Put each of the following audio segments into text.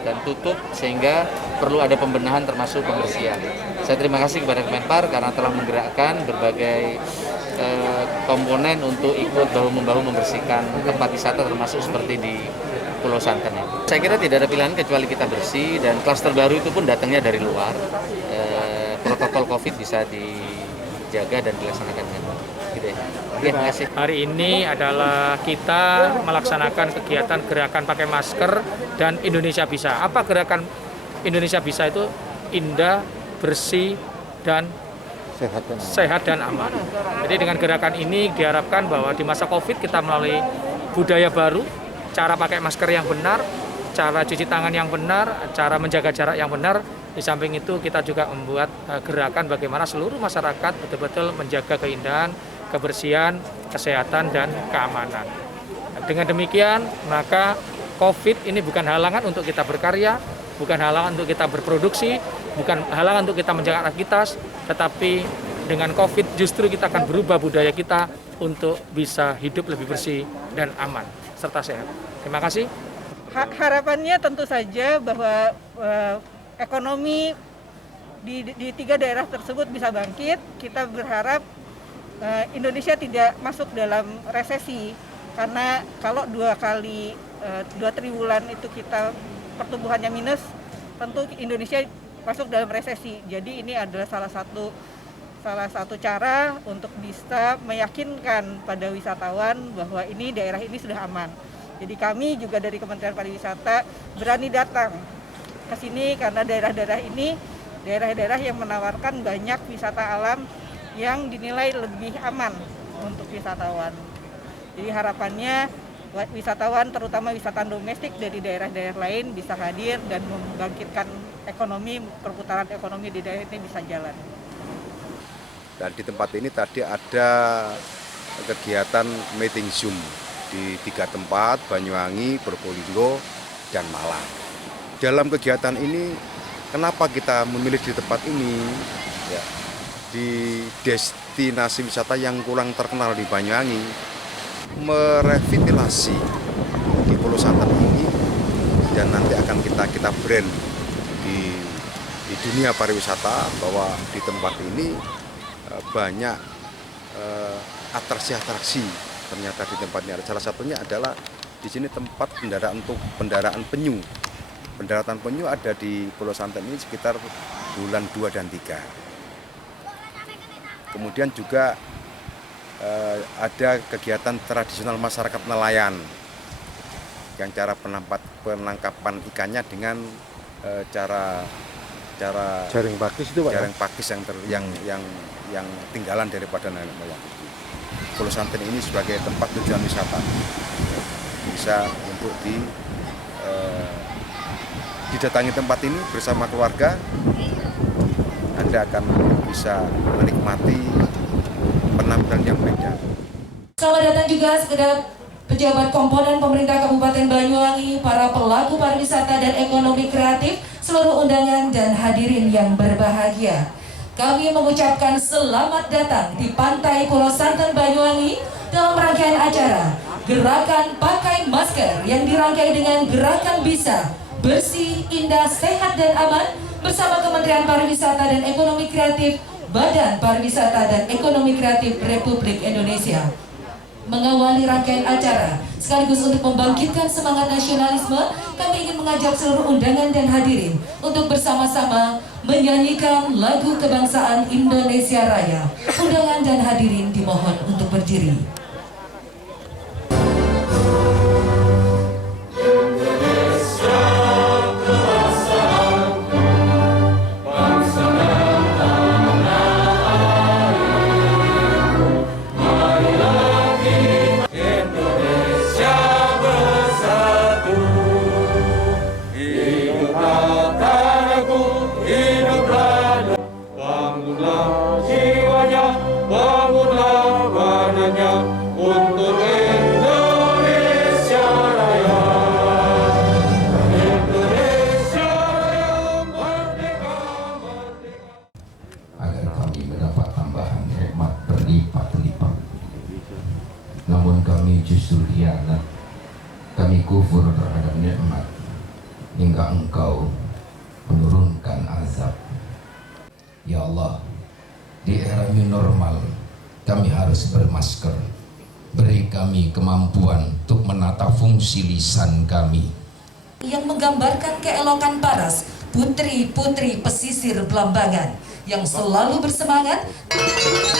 Dan tutup sehingga perlu ada pembenahan termasuk pembersihan. Saya terima kasih kepada Kemenpar karena telah menggerakkan berbagai komponen untuk ikut bahu-membahu membersihkan tempat wisata termasuk seperti di Pulau Santen. Saya kira tidak ada pilihan kecuali kita bersih dan klaster baru itu pun datangnya dari luar. Protokol COVID bisa dijaga dan dilaksanakan dengan baik. Gitu ya. Terima kasih. Hari ini adalah kita melaksanakan kegiatan gerakan pakai masker dan Indonesia Bisa. Apa gerakan Indonesia Bisa itu? Indah, bersih, dan sehat dan aman. Jadi dengan gerakan ini diharapkan bahwa di masa COVID kita melalui budaya baru, cara pakai masker yang benar, cara cuci tangan yang benar, cara menjaga jarak yang benar. Di samping itu kita juga membuat gerakan bagaimana seluruh masyarakat betul-betul menjaga keindahan, kebersihan, kesehatan, dan keamanan. Dengan demikian, maka COVID ini bukan halangan untuk kita berkarya, bukan halangan untuk kita berproduksi, bukan halangan untuk kita menjaga aktivitas, tetapi dengan COVID justru kita akan berubah budaya kita untuk bisa hidup lebih bersih dan aman, serta sehat. Terima kasih. Harapannya tentu saja bahwa ekonomi di 3 daerah tersebut bisa bangkit. Kita berharap Indonesia tidak masuk dalam resesi, karena kalau 2 triwulan itu kita pertumbuhannya minus, tentu Indonesia masuk dalam resesi. Jadi ini adalah salah satu cara untuk bisa meyakinkan pada wisatawan bahwa ini daerah ini sudah aman. Jadi kami juga dari Kementerian Pariwisata berani datang ke sini karena daerah-daerah ini daerah-daerah yang menawarkan banyak wisata alam yang dinilai lebih aman untuk wisatawan. Jadi harapannya wisatawan, terutama wisatawan domestik dari daerah-daerah lain bisa hadir dan membangkitkan ekonomi, perputaran ekonomi di daerah ini bisa jalan. Dan di tempat ini tadi ada kegiatan meeting Zoom di 3 tempat, Banyuwangi, Probolinggo, dan Malang. Dalam kegiatan ini, kenapa kita memilih di tempat ini? Ya, di destinasi wisata yang kurang terkenal di Banyuwangi, merevitalisasi di Pulau Santen ini, dan nanti akan kita brand di dunia pariwisata bahwa di tempat ini banyak atraksi-atraksi. Ternyata di tempatnya salah satunya adalah di sini tempat pendaraan penyu. Pendaratan penyu ada di Pulau Santen ini sekitar bulan 2 dan 3. Kemudian juga ada kegiatan tradisional masyarakat nelayan yang cara penangkapan ikannya dengan cara jaring pakis itu, Pak. Jaring pakis yang tinggalan daripada nenek moyang. Pulau Santen ini sebagai tempat tujuan wisata bisa untuk didatangi tempat ini bersama keluarga. Anda akan bisa menikmati penampilan yang beda. Selamat datang juga sekedar pejabat komponen pemerintah Kabupaten Banyuwangi, para pelaku pariwisata dan ekonomi kreatif, seluruh undangan dan hadirin yang berbahagia. Kami mengucapkan selamat datang di Pantai Pulau Santan Banyuwangi dalam rangkaian acara Gerakan Pakai Masker yang dirangkai dengan Gerakan Bisa, Bersih, Indah, Sehat, dan Aman bersama Kementerian Pariwisata dan Ekonomi Kreatif, Badan Pariwisata dan Ekonomi Kreatif Republik Indonesia. Mengawali rangkaian acara, sekaligus untuk membangkitkan semangat nasionalisme, kami ingin mengajak seluruh undangan dan hadirin untuk bersama-sama menyanyikan lagu kebangsaan Indonesia Raya. Undangan dan hadirin dimohon untuk berdiri. Namun kami justru hianat, kami kufur terhadap nikmat hingga Engkau menurunkan azab. Ya Allah, di era new normal kami harus bermasker. Beri kami kemampuan untuk menata fungsi lisan kami yang menggambarkan keelokan paras putri-putri pesisir Belambangan yang selalu bersemangat Yang suka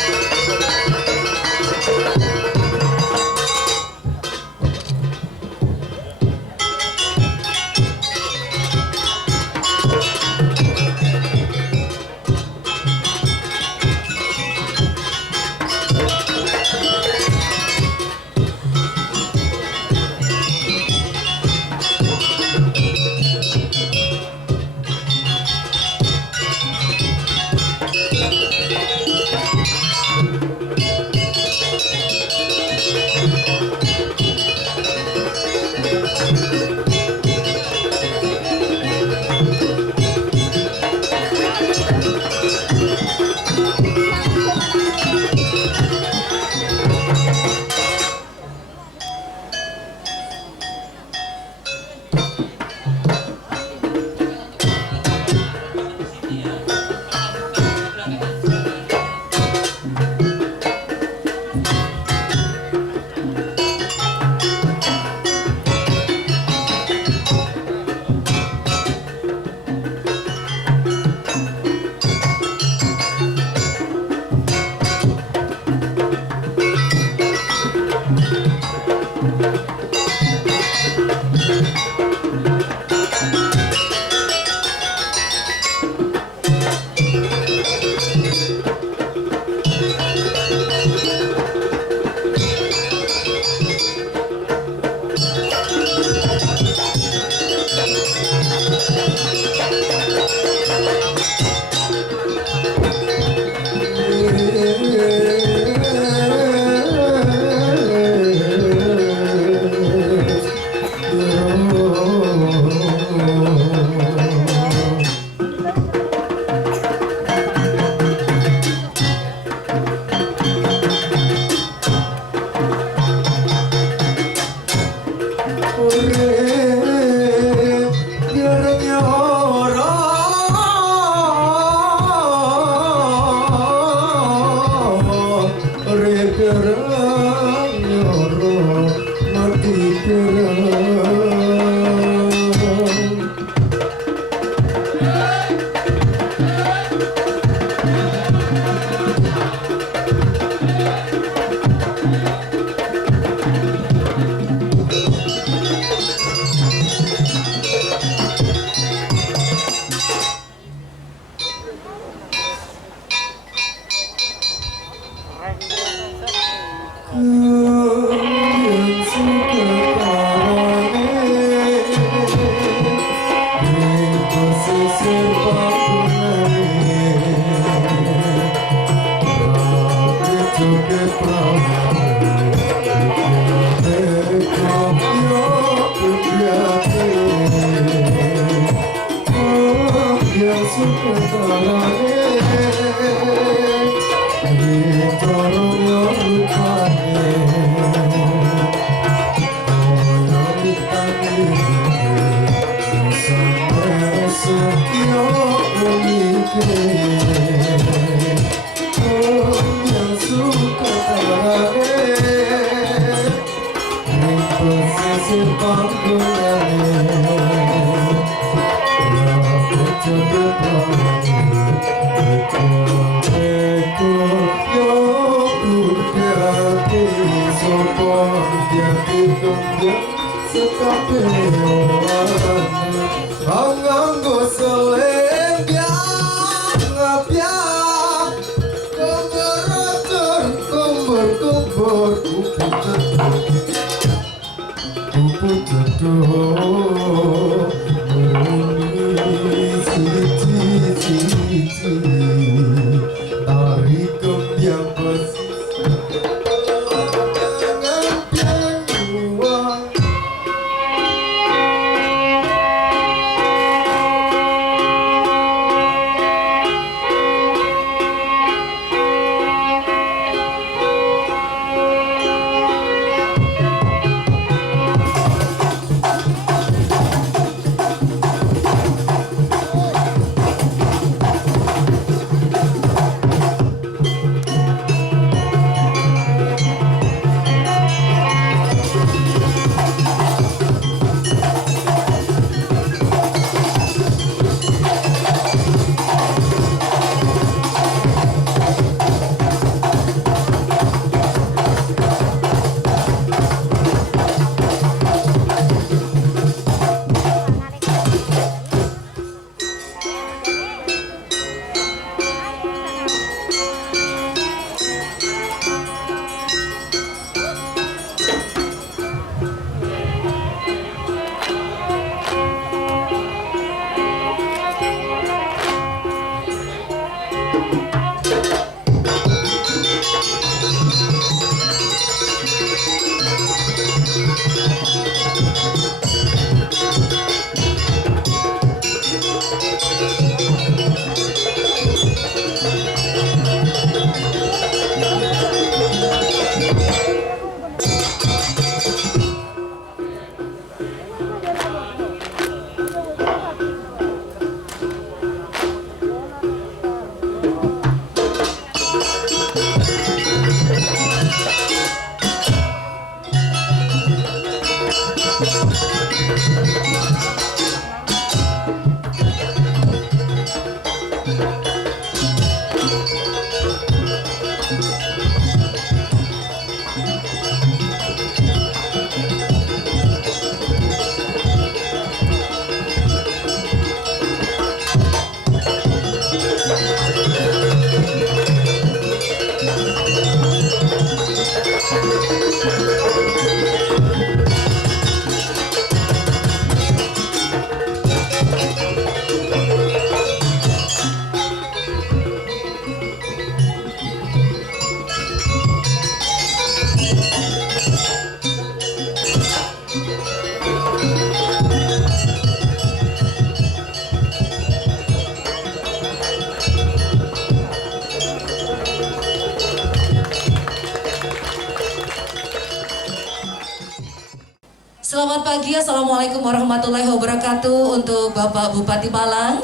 Selamat pagi, Assalamualaikum warahmatullahi wabarakatuh untuk Bapak Bupati Malang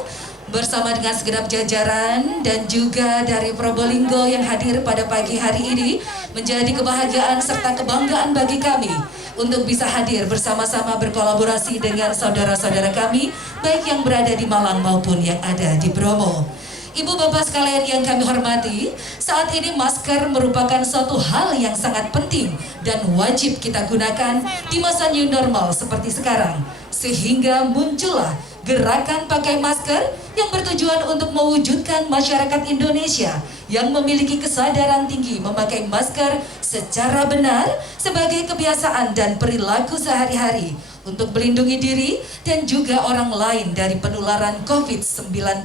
bersama dengan segenap jajaran dan juga dari Probolinggo yang hadir pada pagi hari ini. Menjadi kebahagiaan serta kebanggaan bagi kami untuk bisa hadir bersama-sama berkolaborasi dengan saudara-saudara kami baik yang berada di Malang maupun yang ada di Bromo. Ibu bapak sekalian yang kami hormati, saat ini masker merupakan suatu hal yang sangat penting dan wajib kita gunakan di masa new normal seperti sekarang. Sehingga muncullah gerakan pakai masker yang bertujuan untuk mewujudkan masyarakat Indonesia yang memiliki kesadaran tinggi memakai masker secara benar sebagai kebiasaan dan perilaku sehari-hari untuk melindungi diri dan juga orang lain dari penularan COVID-19.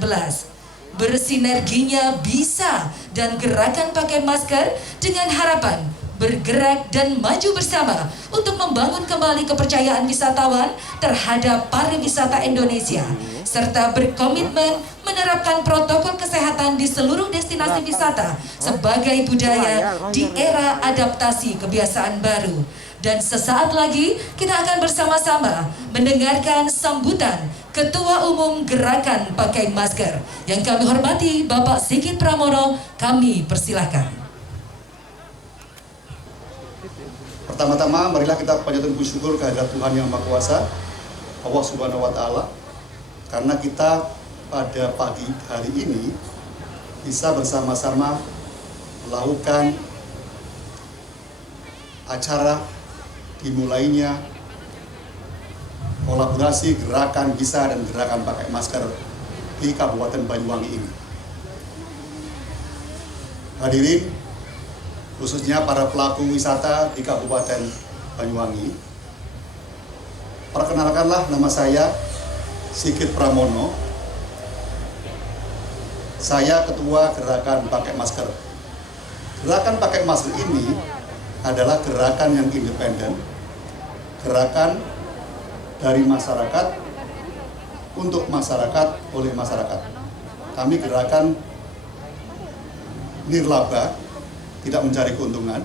Bersinerginya bisa dan gerakan pakai masker dengan harapan bergerak dan maju bersama untuk membangun kembali kepercayaan wisatawan terhadap pariwisata Indonesia serta berkomitmen menerapkan protokol kesehatan di seluruh destinasi wisata sebagai budaya di era adaptasi kebiasaan baru. Dan sesaat lagi kita akan bersama-sama mendengarkan sambutan Ketua Umum Gerakan Pakai Masker. Yang kami hormati Bapak Sigit Pramono, kami persilahkan. Pertama-tama marilah kita panjatkan puji syukur kehadirat Tuhan Yang Maha Kuasa, Allah Subhanahu wa Ta'ala, karena kita pada pagi hari ini bisa bersama-sama melakukan acara dimulainya kolaborasi gerakan bisa dan gerakan pakai masker di Kabupaten Banyuwangi ini. Hadirin, khususnya para pelaku wisata di Kabupaten Banyuwangi, perkenalkanlah, nama saya Sigit Pramono. Saya Ketua Gerakan Pakai Masker. Gerakan Pakai Masker ini adalah gerakan yang independen, gerakan dari masyarakat, untuk masyarakat, oleh masyarakat. Kami gerakan nirlaba, tidak mencari keuntungan.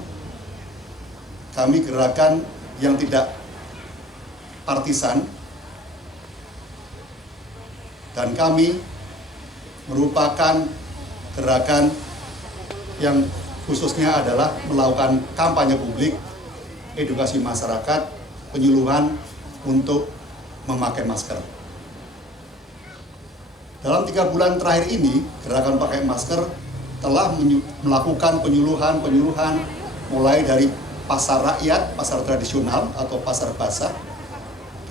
Kami gerakan yang tidak partisan, dan kami merupakan gerakan yang khususnya adalah melakukan kampanye publik, edukasi masyarakat, penyuluhan untuk memakai masker. Dalam 3 bulan terakhir ini, gerakan pakai masker telah melakukan penyuluhan mulai dari pasar rakyat, pasar tradisional atau pasar basah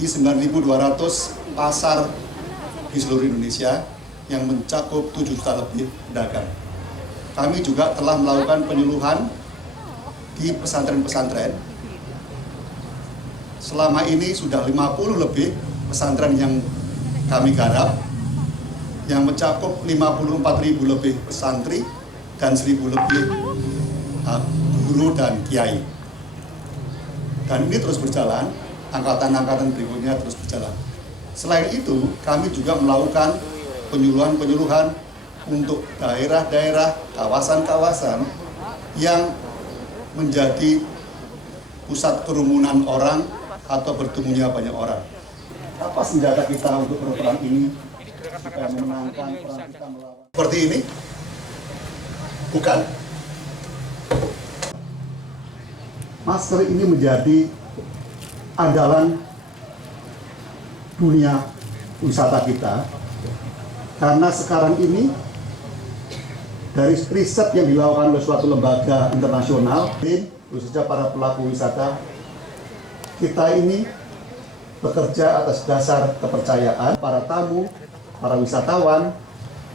di 9.200 pasar di seluruh Indonesia yang mencakup 7 juta lebih pedagang. Kami juga telah melakukan penyuluhan di pesantren-pesantren. Selama ini sudah 50 lebih pesantren yang kami garap, yang mencakup 54.000 lebih pesantri dan 1.000 lebih guru dan kiai. Dan ini terus berjalan, angkatan-angkatan berikutnya terus berjalan. Selain itu, kami juga melakukan penyuluhan untuk daerah-daerah, kawasan-kawasan yang menjadi pusat kerumunan orang atau bertemunya banyak orang. Apa senjata kita untuk perang ini? Supaya memenangkan perang kita melawan. Seperti ini? Bukan. Masker ini menjadi andalan dunia wisata kita, karena sekarang ini dari riset yang dilakukan oleh suatu lembaga internasional, khususnya para pelaku wisata, kita ini bekerja atas dasar kepercayaan para tamu, para wisatawan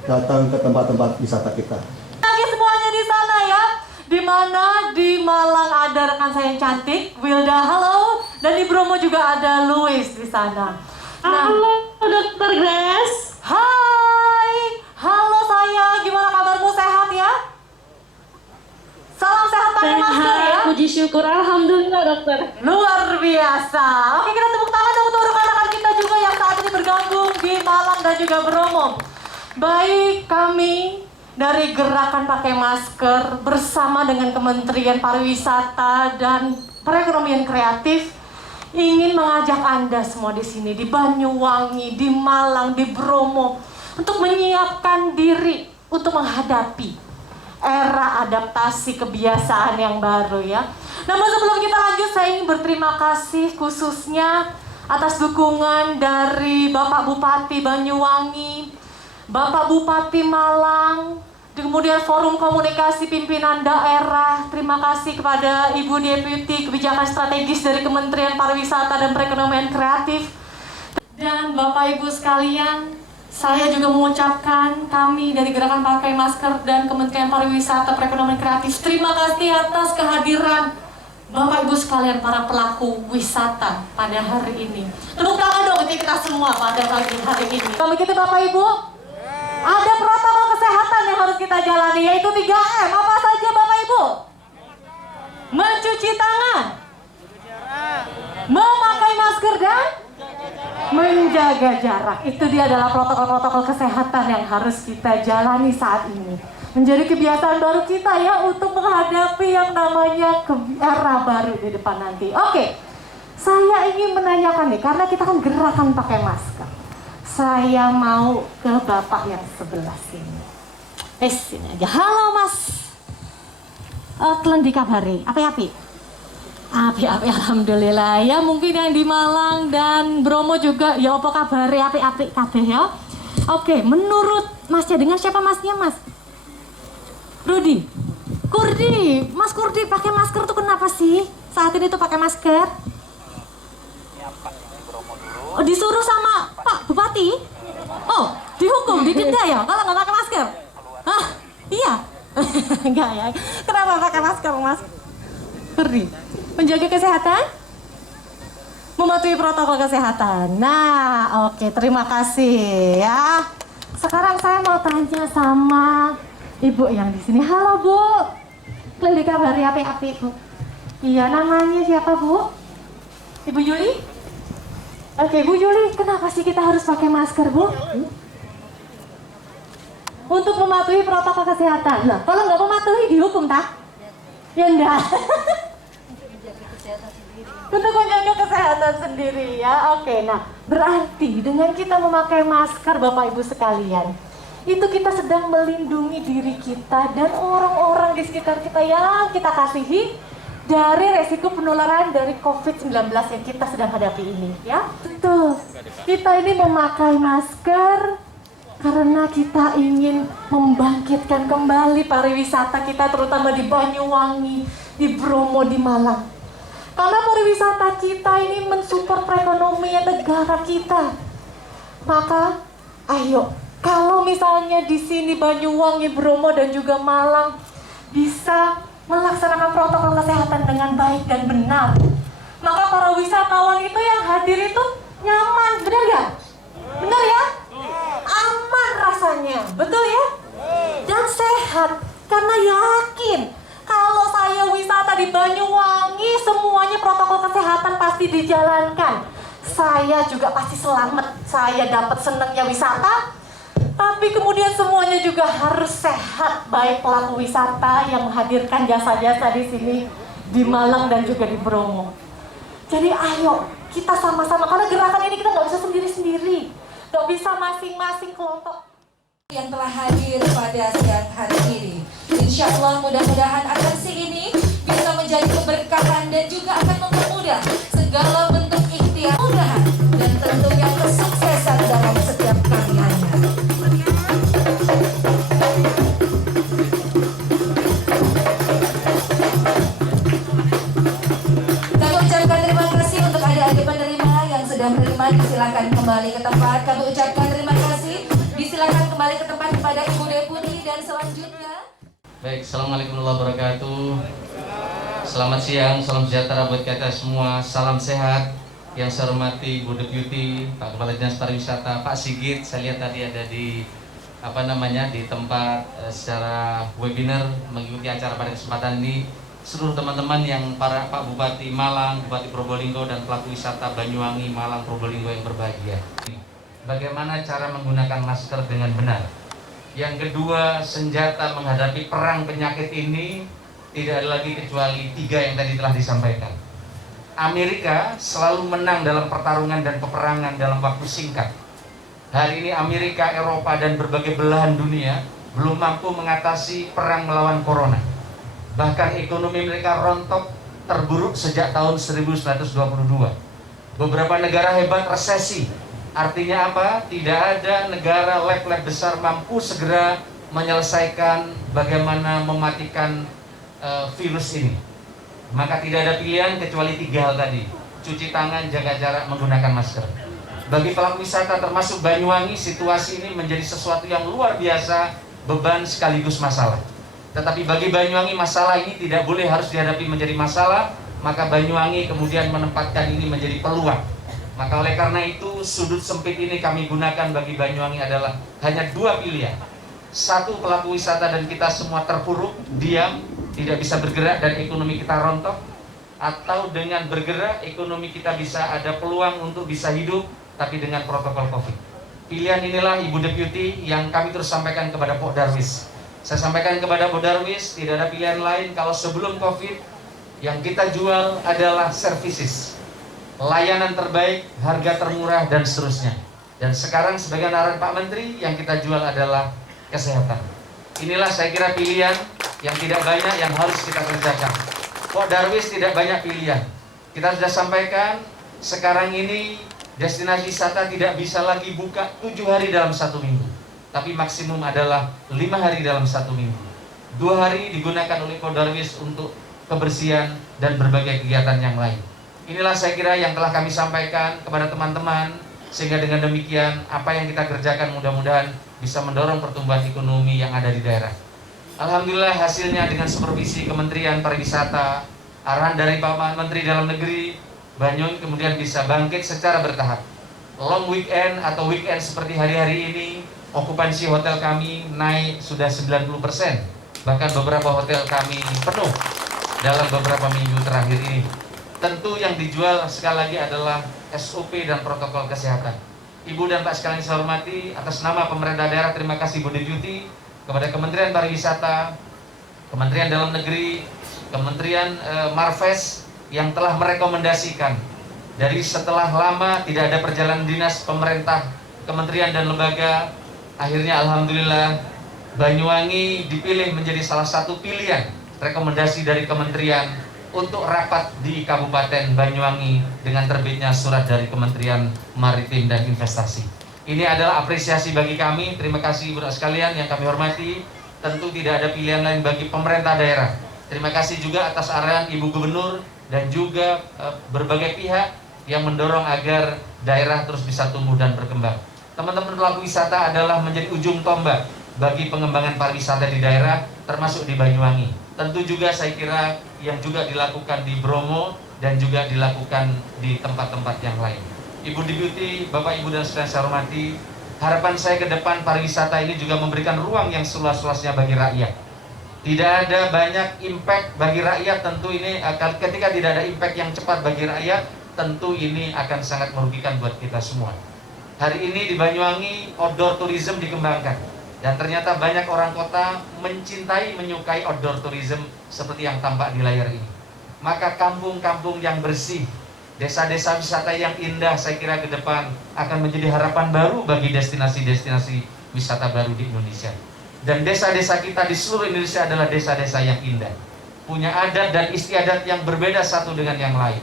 datang ke tempat-tempat wisata kita. Lagi semuanya di sana ya, di mana di Malang ada rekan saya yang cantik, Wilda, halo, dan di Bromo juga ada Louis di sana. Nah, halo Dr. Grace. Hai, halo sayang, gimana kabarmu, sehat ya? Salam sehat pakai masker ya. Puji syukur, alhamdulillah dokter. Luar biasa. Oke, kita tepuk tangan dong untuk rekan-rekan kita juga yang saat ini bergabung di Malang dan juga Bromo. Baik, kami dari Gerakan Pakai Masker bersama dengan Kementerian Pariwisata dan Perekonomian Kreatif ingin mengajak Anda semua di sini, di Banyuwangi, di Malang, di Bromo, untuk menyiapkan diri untuk menghadapi era adaptasi kebiasaan yang baru ya. Namun sebelum kita lanjut, saya ingin berterima kasih khususnya atas dukungan dari Bapak Bupati Banyuwangi, Bapak Bupati Malang, kemudian Forum Komunikasi Pimpinan Daerah. Terima kasih kepada Ibu Deputi Kebijakan Strategis dari Kementerian Pariwisata dan Perekonomian Kreatif. Dan Bapak Ibu sekalian, saya juga mengucapkan kami dari Gerakan Pakai Masker dan Kementerian Pariwisata Perekonomian Kreatif, terima kasih atas kehadiran Bapak Ibu sekalian para pelaku wisata pada hari ini. Tepuk tangan dong untuk kita semua pada pagi hari ini. Kalau begitu Bapak Ibu, ada protokol kesehatan yang harus kita jalani, yaitu 3M. Apa saja Bapak Ibu? Mencuci tangan, memakai masker, dan menjaga jarak. Itu dia adalah protokol-protokol kesehatan yang harus kita jalani saat ini. Menjadi kebiasaan baru kita ya untuk menghadapi yang namanya era baru di depan nanti. Oke, saya ingin menanyakan nih, karena kita kan gerakan pakai masker. Saya mau ke Bapak yang sebelah sini. Sini aja. Halo Mas. Kalian dikabari, apa-apa? Api-api alhamdulillah ya, mungkin yang di Malang dan Bromo juga ya apa kabar api-api kabeh ya. Oke, menurut Masnya, dengan siapa Masnya Mas? Rudi. Kurdi, Mas Kurdi pakai masker tuh kenapa sih? Saat ini tuh pakai masker? Oh, disuruh sama Pak Bupati? Oh, dihukum, didenda ya kalau nggak pakai masker? Hah? Iya? Enggak ya. Kenapa pakai masker Mas Kurdi? Menjaga kesehatan? Mematuhi protokol kesehatan. Nah, oke, terima kasih ya. Sekarang saya mau tanya sama Ibu yang di sini. Halo Bu, lagi kabari api-api Bu? Iya, namanya siapa Bu? Ibu Yuli? Oke, Bu Yuli, kenapa sih kita harus pakai masker Bu? Untuk mematuhi protokol kesehatan. Nah, kalau nggak mematuhi dihukum tak? Ya enggak. Untuk menjaga kesehatan sendiri ya. Oke, nah berarti dengan kita memakai masker Bapak Ibu sekalian, itu kita sedang melindungi diri kita dan orang-orang di sekitar kita yang kita kasihi dari resiko penularan dari COVID-19 yang kita sedang hadapi ini ya. Betul, kita ini memakai masker karena kita ingin membangkitkan kembali pariwisata kita, terutama di Banyuwangi, di Bromo, di Malang. Karena pariwisata kita ini mensupport perekonomian negara kita. Maka, ayo, kalau misalnya di sini Banyuwangi, Bromo dan juga Malang bisa melaksanakan protokol kesehatan dengan baik dan benar, maka para wisatawan itu yang hadir itu nyaman, benar ya? Benar ya? Aman rasanya, betul ya? Dan sehat, karena yakin kalau saya wisata di Banyuwangi semuanya protokol kesehatan pasti dijalankan. Saya juga pasti selamat, saya dapat senangnya wisata. Tapi kemudian semuanya juga harus sehat, baik pelaku wisata yang menghadirkan jasa-jasa di sini di Malang dan juga di Bromo. Jadi ayo kita sama-sama, karena gerakan ini kita nggak bisa sendiri-sendiri, nggak bisa masing-masing kelompok. Yang telah hadir pada siang hari ini, insya Allah mudah-mudahan atraksi ini bisa menjadi keberkahan dan juga akan mempermudah segala bentuk ikhtiar mudahan dan tentunya kesuksesan dalam setiap karyanya. Kami ucapkan terima kasih untuk adik-adik penerima yang sudah menerima, disilakan kembali ke tempat. Kami ucapkan terima kasih. Silakan kembali ke tempat kepada Ibu Deputi dan selanjutnya. Baik, Assalamualaikum warahmatullahi wabarakatuh. Selamat siang, salam sejahtera buat kita semua, salam sehat. Yang saya hormati Ibu Deputi, Pak Kepala Dinas Pariwisata, Pak Sigit. Saya lihat tadi ada di di tempat secara webinar mengikuti acara pada kesempatan ini. Seluruh teman-teman yang para Pak Bupati Malang, Bupati Probolinggo dan pelaku wisata Banyuwangi, Malang, Probolinggo yang berbahagia. Bagaimana cara menggunakan masker dengan benar. Yang kedua, senjata menghadapi perang penyakit ini tidak ada lagi kecuali 3 yang tadi telah disampaikan. Amerika selalu menang dalam pertarungan dan peperangan dalam waktu singkat. Hari ini Amerika, Eropa, dan berbagai belahan dunia belum mampu mengatasi perang melawan corona. Bahkan ekonomi mereka rontok terburuk sejak tahun 1922. Beberapa negara hebat resesi. Artinya apa? Tidak ada negara lab-lab besar mampu segera menyelesaikan bagaimana mematikan virus ini. Maka tidak ada pilihan kecuali 3 hal tadi. Cuci tangan, jaga jarak, menggunakan masker. Bagi pelaku wisata termasuk Banyuwangi, situasi ini menjadi sesuatu yang luar biasa, beban sekaligus masalah. Tetapi bagi Banyuwangi masalah ini tidak boleh harus dihadapi menjadi masalah, maka Banyuwangi kemudian menempatkan ini menjadi peluang. Maka oleh karena itu sudut sempit ini kami gunakan bagi Banyuwangi adalah hanya 2 pilihan. 1, pelaku wisata dan kita semua terpuruk, diam, tidak bisa bergerak dan ekonomi kita rontok. Atau dengan bergerak ekonomi kita bisa ada peluang untuk bisa hidup tapi dengan protokol COVID. Pilihan inilah Ibu Deputi yang kami terus sampaikan kepada Pak Darwis. Saya sampaikan kepada Pak Darwis, tidak ada pilihan lain kalau sebelum COVID yang kita jual adalah services. Layanan terbaik, harga termurah, dan seterusnya. Dan sekarang sebagai arahan Pak Menteri, yang kita jual adalah kesehatan. Inilah saya kira pilihan yang tidak banyak yang harus kita kerjakan. Kok Darwis tidak banyak pilihan? Kita sudah sampaikan, sekarang ini destinasi wisata tidak bisa lagi buka 7 hari dalam 1 minggu, tapi maksimum adalah 5 hari dalam 1 minggu. 2 hari digunakan oleh Kok Darwis untuk kebersihan dan berbagai kegiatan yang lain. Inilah saya kira yang telah kami sampaikan kepada teman-teman, sehingga dengan demikian apa yang kita kerjakan mudah-mudahan bisa mendorong pertumbuhan ekonomi yang ada di daerah. Alhamdulillah hasilnya dengan supervisi Kementerian Pariwisata, arahan dari Pak Menteri Dalam Negeri, Banyuwangi kemudian bisa bangkit secara bertahap. Long weekend atau weekend seperti hari-hari ini, okupansi hotel kami naik sudah 90%. Bahkan beberapa hotel kami penuh dalam beberapa minggu terakhir ini. Tentu yang dijual sekali lagi adalah SOP dan protokol kesehatan. Ibu dan Pak sekalian saya hormati, atas nama pemerintah daerah terima kasih Bu Deputi kepada Kementerian Pariwisata, Kementerian Dalam Negeri, Kementerian Marves yang telah merekomendasikan dari setelah lama tidak ada perjalanan dinas pemerintah, kementerian dan lembaga, akhirnya alhamdulillah Banyuwangi dipilih menjadi salah satu pilihan rekomendasi dari kementerian untuk rapat di Kabupaten Banyuwangi dengan terbitnya surat dari Kementerian Maritim dan Investasi. Ini adalah apresiasi bagi kami. Terima kasih Ibu sekalian yang kami hormati. Tentu tidak ada pilihan lain bagi pemerintah daerah. Terima kasih juga atas arahan Ibu Gubernur dan juga berbagai pihak yang mendorong agar daerah terus bisa tumbuh dan berkembang. Teman-teman pelaku wisata adalah menjadi ujung tombak bagi pengembangan pariwisata di daerah, termasuk di Banyuwangi. Tentu juga saya kira yang juga dilakukan di Bromo dan juga dilakukan di tempat-tempat yang lain. Ibu Deputi, Bapak Ibu dan saudara saya hormati, harapan saya ke depan pariwisata ini juga memberikan ruang yang seluas-luasnya bagi rakyat. Tidak ada banyak impact bagi rakyat, tentu ini ketika tidak ada impact yang cepat bagi rakyat, tentu ini akan sangat merugikan buat kita semua. Hari ini di Banyuwangi outdoor tourism dikembangkan. Dan ternyata banyak orang kota mencintai, menyukai outdoor tourism seperti yang tampak di layar ini. Maka kampung-kampung yang bersih, desa-desa wisata yang indah, saya kira ke depan akan menjadi harapan baru bagi destinasi-destinasi wisata baru di Indonesia. Dan desa-desa kita di seluruh Indonesia adalah desa-desa yang indah, punya adat dan istiadat yang berbeda satu dengan yang lain.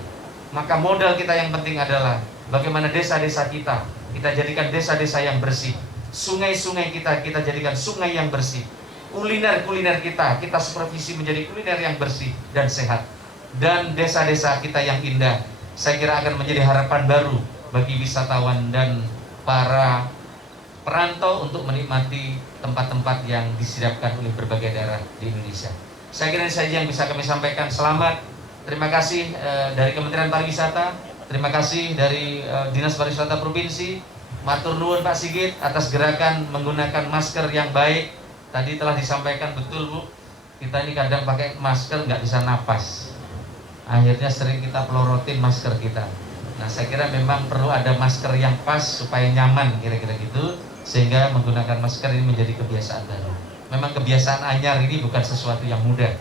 Maka modal kita yang penting adalah bagaimana desa-desa kita jadikan desa-desa yang bersih. Sungai-sungai kita jadikan sungai yang bersih. Kuliner-kuliner kita supervisi menjadi kuliner yang bersih dan sehat. Dan desa-desa kita yang indah, saya kira akan menjadi harapan baru bagi wisatawan dan para perantau untuk menikmati tempat-tempat yang disiapkan oleh berbagai daerah di Indonesia. Saya kira ini saja yang bisa kami sampaikan. Selamat, terima kasih dari Kementerian Pariwisata, terima kasih dari Dinas Pariwisata Provinsi. Matur nuwun Pak Sigit atas gerakan menggunakan masker yang baik. Tadi telah disampaikan betul Bu, kita ini kadang pakai masker nggak bisa napas. Akhirnya sering kita pelorotin masker kita. Nah saya kira memang perlu ada masker yang pas supaya nyaman kira-kira gitu. Sehingga menggunakan masker ini menjadi kebiasaan baru. Memang kebiasaan anyar ini bukan sesuatu yang mudah.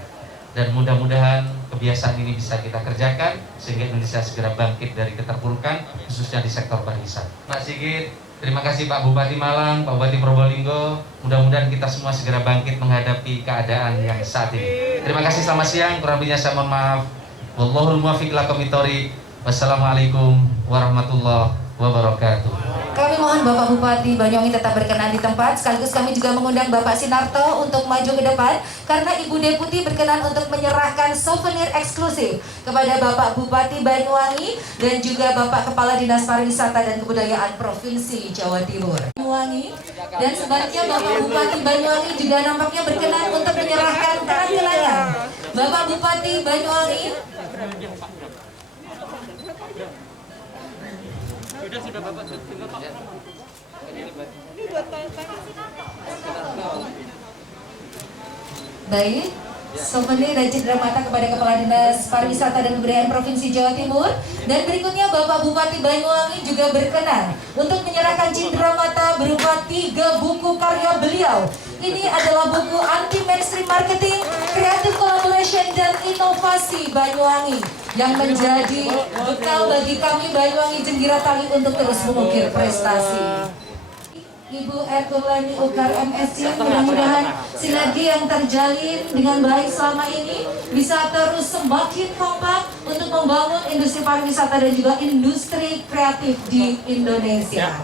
Dan mudah-mudahan kebiasaan ini bisa kita kerjakan sehingga Indonesia segera bangkit dari keterpurukan khususnya di sektor pariwisata. Pak Sigit, terima kasih Pak Bupati Malang, Pak Bupati Probolinggo. Mudah-mudahan kita semua segera bangkit menghadapi keadaan yang saat ini. Terima kasih, selamat siang. Kurang lebihnya saya mohon maaf. Wallahul muwaffiq ila aqwamit thoriq. Wassalamualaikum warahmatullahi wabarakatuh. Kami mohon Bapak Bupati Banyuwangi tetap berkenan di tempat. Sekaligus kami juga mengundang Bapak Sinarto untuk maju ke depan karena Ibu Deputi berkenan untuk menyerahkan souvenir eksklusif kepada Bapak Bupati Banyuwangi dan juga Bapak Kepala Dinas Pariwisata dan Kebudayaan Provinsi Jawa Timur. Banyuwangi dan sebaliknya Bapak Bupati Banyuwangi juga nampaknya berkenan untuk menyerahkan penampilannya. Bapak Bupati Banyuwangi. Sudah Bapak, Baik, souvenir dan cindera mata kepada Kepala Dinas Pariwisata dan Kebudayaan Provinsi Jawa Timur. Dan berikutnya Bapak Bupati Banyuwangi juga berkenan untuk menyerahkan cindera mata berupa 3 buku karya beliau. Ini adalah buku Anti-Mainstream Marketing, Creative Collaboration dan Inovasi Banyuwangi yang menjadi bekal bagi kami Banyuwangi Jenggira Tali untuk terus mengukir prestasi. Ibu Ertulani Ukar MSC, mudah-mudahan sinergi yang terjalin dengan baik selama ini bisa terus semakin kompak untuk membangun industri pariwisata dan juga industri kreatif di Indonesia.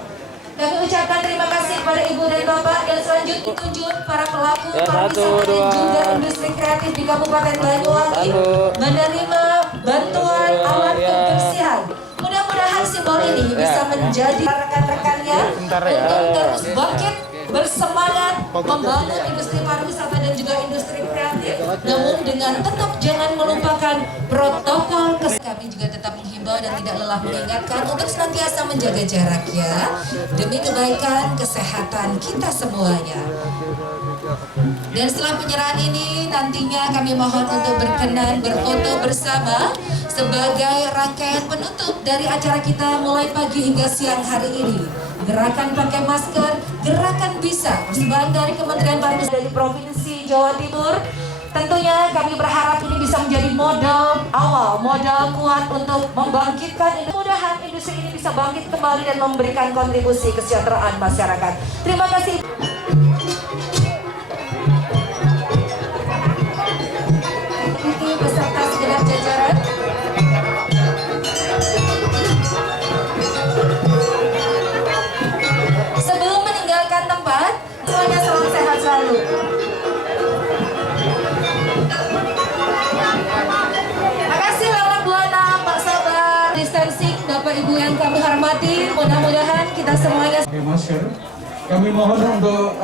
Kami ucapkan terima kasih kepada Ibu dan Bapak, dan selanjutnya tunjuk para pelaku pariwisata dan juga industri kreatif di Kabupaten Banyuwangi menerima bantuan alat kebersihan. Mudah-mudahan simbol ini bisa menjadi rekan-rekannya untuk terus bangkit bersemangat membangun industri pariwisata dan juga industri kreatif, namun dengan tetap jangan melupakan protokol kesehatan. Kami juga tetap menghimbau dan tidak lelah mengingatkan untuk senantiasa menjaga jarak ya, demi kebaikan kesehatan kita semuanya. Dan setelah penyerahan ini nantinya kami mohon untuk berkenan berfoto bersama sebagai rangkaian penutup dari acara kita mulai pagi hingga siang hari ini. Gerakan pakai masker, gerakan bisa, persembahan dari Kementerian Pariwisata dari Provinsi Jawa Timur. Tentunya kami berharap ini bisa menjadi modal awal, modal kuat untuk membangkitkan. Mudah-mudahan industri ini bisa bangkit kembali dan memberikan kontribusi kesejahteraan masyarakat. Terima kasih. Beserta segenap jajaran. Sebelum meninggalkan tempat, semuanya salam sehat selalu. Makasih Laura Buana, Pak Sabar, distancing, Bapak Ibu yang kami hormati. Mudah-mudahan kita semuanya. Masker. Kami mohon untuk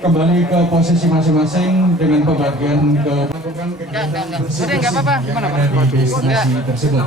kembali ke posisi masing-masing dengan pembagian ke melakukan kegiatan bersih-bersih yang ada di destinasi tersebut.